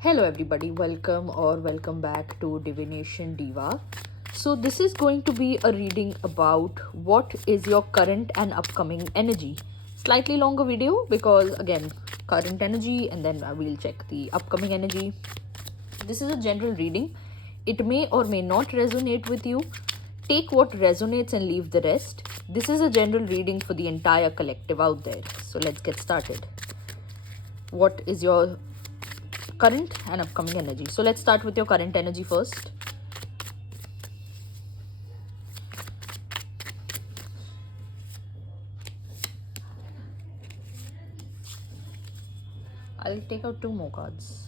Hello, everybody. Welcome back to Divination Diva. So, this is going to be a reading about what is your current and upcoming energy. Slightly longer video because, again, current energy, and then we'll check the upcoming energy. This is a general reading. It may or may not resonate with you. Take what resonates and leave the rest. This is a general reading for the entire collective out there. So, let's get started. What is your current and upcoming energy? So let's start with your current energy first. I'll take out two more cards.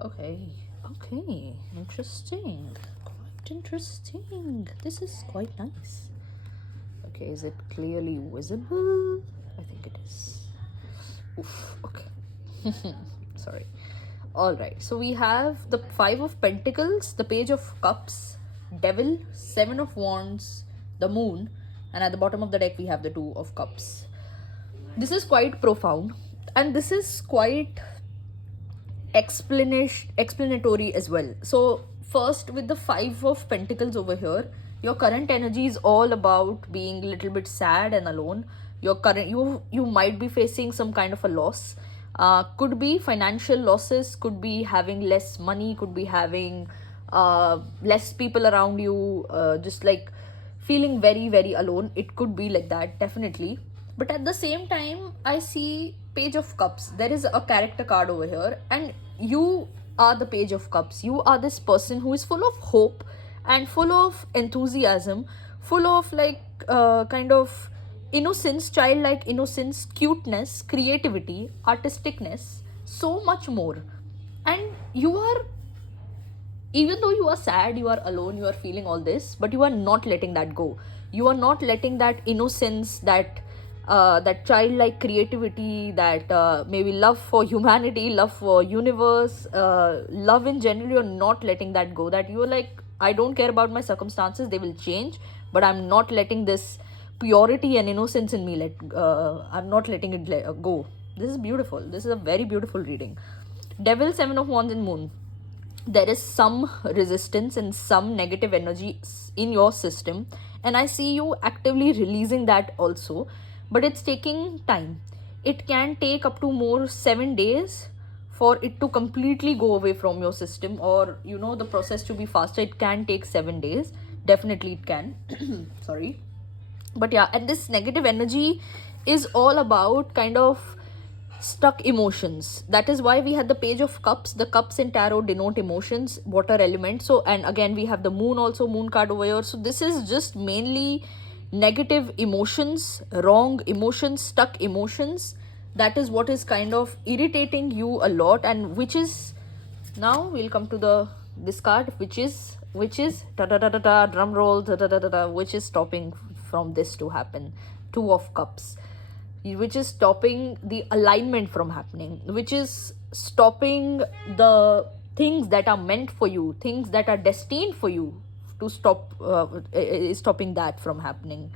Okay, interesting. Quite interesting. This is quite nice. Okay, is it clearly visible? I think it is. Oof, okay. Sorry. Alright, so we have the Five of Pentacles, the Page of Cups, Devil, Seven of Wands, the Moon, and at the bottom of the deck we have the Two of Cups. This is quite profound, and this is quite explanatory as well. So first, with the Five of Pentacles over here, your current energy is all about being a little bit sad and alone. You might be facing some kind of a loss. Could be financial losses, could be having less money, could be having less people around you, just like feeling very, very alone. It could be like that, definitely. But at the same time, I see Page of Cups. There is a character card over here, and you are the Page of Cups. You are this person who is full of hope and full of enthusiasm, full of like kind of innocence, childlike innocence, cuteness, creativity, artisticness, so much more. And you are, even though you are sad, you are alone, you are feeling all this, but you are not letting that go. You are not letting that innocence, that childlike creativity, that maybe love for humanity, love for universe, love in general, you're not letting that go. That you're like, I don't care about my circumstances, they will change, but I'm not letting this purity and innocence in me I'm not letting it go. This is beautiful. This is a very beautiful reading. Devil, Seven of Wands, and Moon. There is some resistance and some negative energy in your system, and I see you actively releasing that also, but it's taking time. It can take up to more 7 days for it to completely go away from your system, or the process to be faster. It can take 7 days, definitely it can. Sorry. But yeah, and this negative energy is all about kind of stuck emotions. That is why we had the Page of Cups. The cups in tarot denote emotions, water element. So, and again we have the Moon also, Moon card over here. So this is just mainly negative emotions, wrong emotions, stuck emotions. That is what is kind of irritating you a lot, and which is, now we'll come to this card, which is da da da da da, drum roll, da da da da da, which is stopping from this to happen. Two of Cups, which is stopping the alignment from happening, which is stopping the things that are meant for you, things that are destined for you to stop, is stopping that from happening.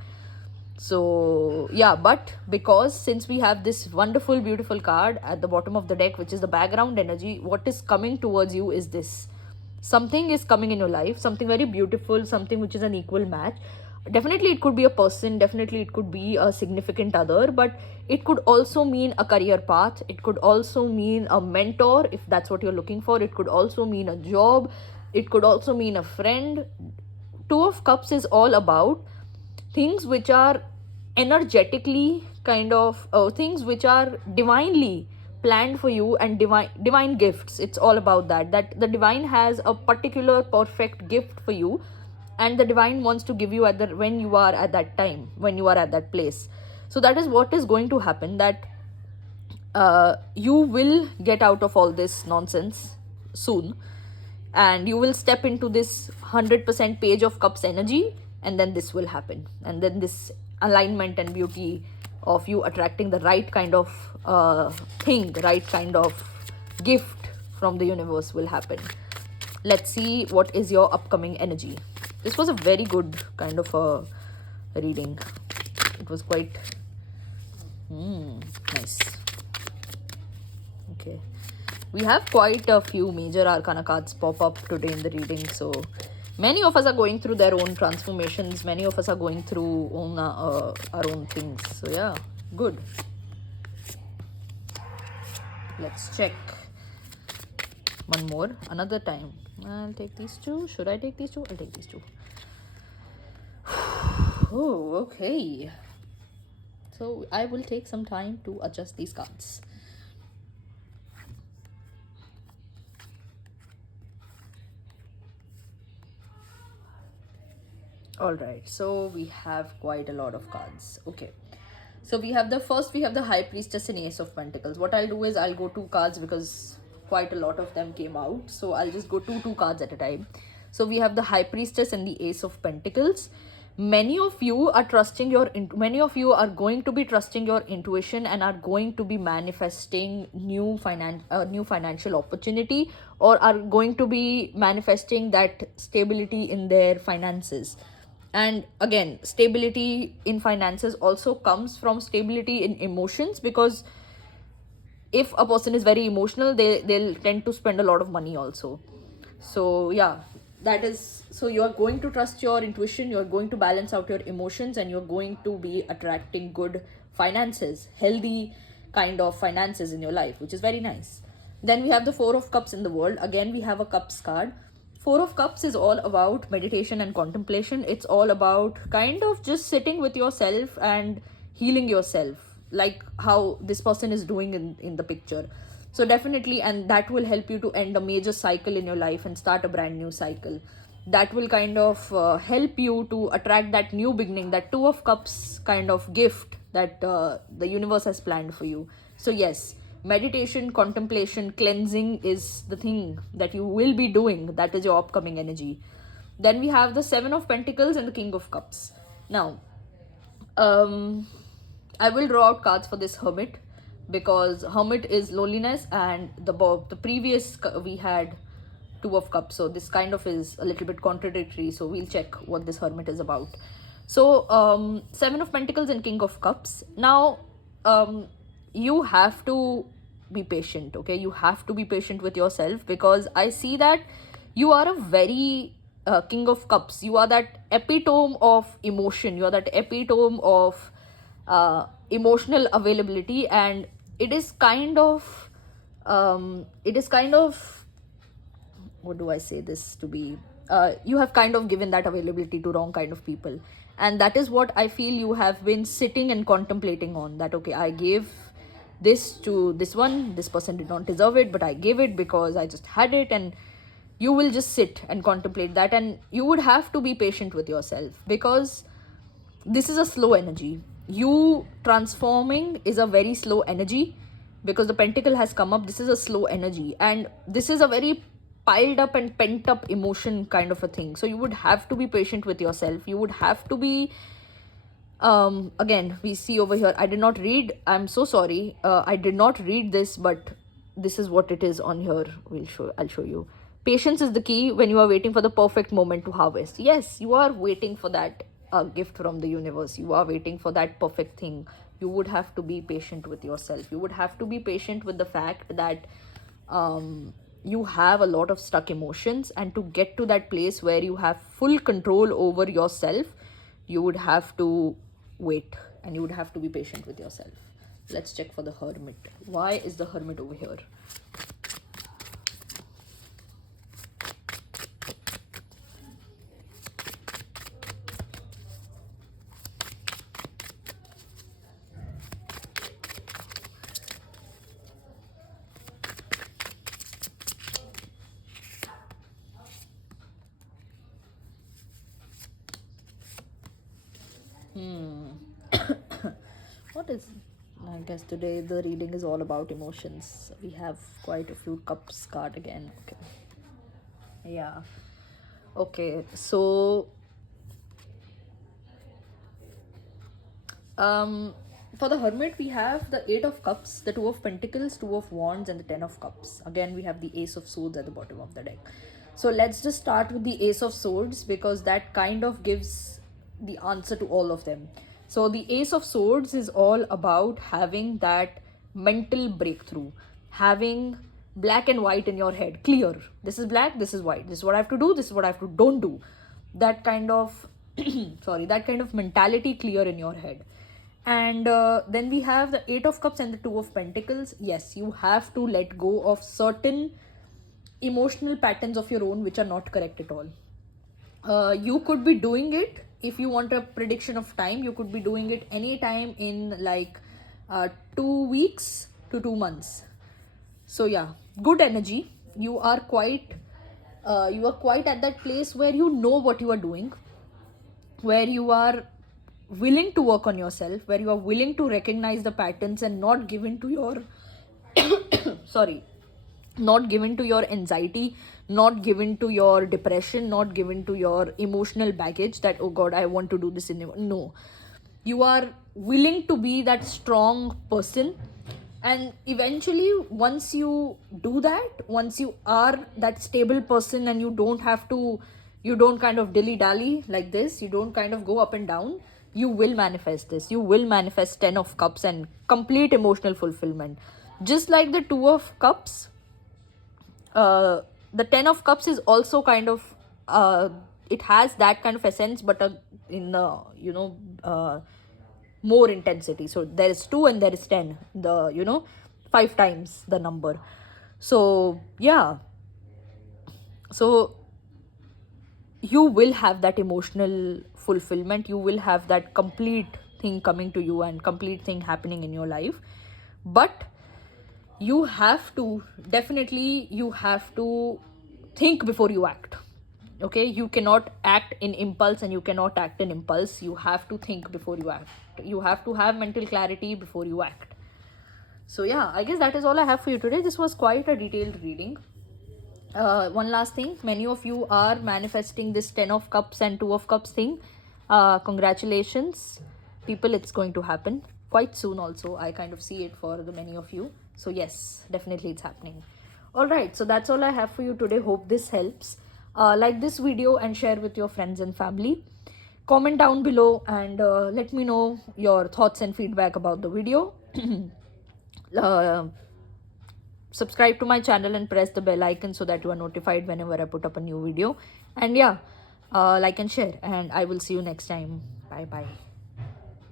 So yeah, but because since we have this wonderful, beautiful card at the bottom of the deck, which is the background energy, what is coming towards you is this. Something is coming in your life, something very beautiful, something which is an equal match. Definitely it could be a person, definitely it could be a significant other, but it could also mean a career path, it could also mean a mentor if that's what you're looking for, it could also mean a job, it could also mean a friend. Two of Cups is all about things which are energetically kind of things which are divinely planned for you, and divine gifts. It's all about that the divine has a particular perfect gift for you, and the divine wants to give you when you are at that time, when you are at that place. So that is what is going to happen, that you will get out of all this nonsense soon, and you will step into this 100% Page of Cups energy, and then this will happen, and then this alignment and beauty of you attracting the right kind of thing, the right kind of gift from the universe will happen. Let's see what is your upcoming energy. This was a very good kind of a reading. It was quite Okay. We have quite a few major arcana cards pop up today in the reading. So many of us are going through their own transformations. Many of us are going through our own things. So yeah, good. Let's check one more another time. I'll take these two. Should I take these two? I'll take these two. Oh, okay. So I will take some time to adjust these cards. All right, so we have quite a lot of cards. Okay, so we have the High Priestess and Ace of Pentacles. What I'll do is I'll go two cards because quite a lot of them came out, so I'll just go two cards at a time. So we have the High Priestess and the Ace of Pentacles. Many of you are going to be trusting your intuition and are going to be manifesting new financial opportunity, or are going to be manifesting that stability in their finances. And again, stability in finances also comes from stability in emotions, because if a person is very emotional, they'll tend to spend a lot of money also. So yeah, that is, so you are going to trust your intuition, you're going to balance out your emotions, and you're going to be attracting good finances, healthy kind of finances in your life, which is very nice. Then we have the Four of Cups in the world. Again, we have a Cups card. Four of Cups is all about meditation and contemplation. It's all about kind of just sitting with yourself and healing yourself, like how this person is doing in the picture. So definitely, and that will help you to end a major cycle in your life and start a brand new cycle. That will kind of help you to attract that new beginning, that Two of Cups kind of gift that the universe has planned for you. So yes, meditation, contemplation, cleansing is the thing that you will be doing. That is your upcoming energy. Then we have the Seven of Pentacles and the King of Cups. Now, I will draw out cards for this Hermit, because Hermit is loneliness, and the previous we had Two of Cups, so this kind of is a little bit contradictory. So we'll check what this Hermit is about. So Seven of Pentacles and King of Cups. Now, you have to be patient. Okay, you have to be patient with yourself, because I see that you are a very King of Cups. You are that epitome of emotion. You are that epitome of emotional availability, and it is kind of what do I say this to be? You have kind of given that availability to wrong kind of people, and that is what I feel you have been sitting and contemplating on. That okay, I gave this to this one. This person did not deserve it, but I gave it because I just had it, and you will just sit and contemplate that, and you would have to be patient with yourself, because this is a slow energy. You transforming is a very slow energy, because the pentacle has come up. This is a slow energy, and this is a very piled up and pent up emotion kind of a thing. So you would have to be patient with yourself. You would have to be again, we see over here, I did not read, I'm so sorry, I did not read this, but this is what it is on here. I'll show you. Patience is the key when you are waiting for the perfect moment to harvest. Yes, you are waiting for that gift from the universe. You are waiting for that perfect thing. You would have to be patient with yourself. You would have to be patient with the fact that you have a lot of stuck emotions, and to get to that place where you have full control over yourself, you would have to wait, and you would have to be patient with yourself. Let's check for the Hermit. Why is the Hermit over here? What is, I guess today the reading is all about emotions. We have quite a few cups card again. Okay, yeah, okay, so for the Hermit, we have the Eight of Cups, the Two of Pentacles, Two of Wands, and the Ten of Cups. Again, we have the Ace of Swords at the bottom of the deck. So let's just start with the Ace of Swords, because that kind of gives the answer to all of them. So the Ace of Swords is all about having that mental breakthrough. having black and white in your head, clear. This is black, this is white, this is what I have to do, this is what I have to don't do. That kind of sorry, that kind of mentality clear in your head. And then we have the Eight of Cups and the Two of Pentacles. Yes, you have to let go of certain emotional patterns of your own which are not correct at all. You could be doing it, if you want a prediction of time, you could be doing it anytime in like 2 weeks to 2 months. So yeah, good energy. You are quite at that place where you know what you are doing, where you are willing to work on yourself, where you are willing to recognize the patterns and not give in to your sorry, not given to your anxiety, not given to your depression, not given to your emotional baggage that, oh god, I want to do this no. You are willing to be that strong person, and eventually once you do that, once you are that stable person and you don't kind of dilly dally like this, you don't kind of go up and down, you will manifest this. You will manifest 10 of Cups and complete emotional fulfillment. Just like the Two of Cups, the 10 of Cups is also kind of it has that kind of essence, but in more intensity. So there is 2 and there is 10, the 5 times the number. So yeah, so you will have that emotional fulfillment, you will have that complete thing coming to you and complete thing happening in your life. But you have to think before you act. Okay, you cannot act in impulse and you cannot act in impulse. You have to think before you act. You have to have mental clarity before you act. So yeah, I guess that is all I have for you today. This was quite a detailed reading. One last thing, many of you are manifesting this 10 of Cups and 2 of Cups thing. Congratulations people, it's going to happen quite soon also. I kind of see it for the many of you. So yes, definitely it's happening. All right, so that's all I have for you today. Hope this helps. Like this video and share with your friends and family. Comment down below and let me know your thoughts and feedback about the video. Subscribe to my channel and press the bell icon so that you are notified whenever I put up a new video. And yeah, like and share, and I will see you next time. Bye bye.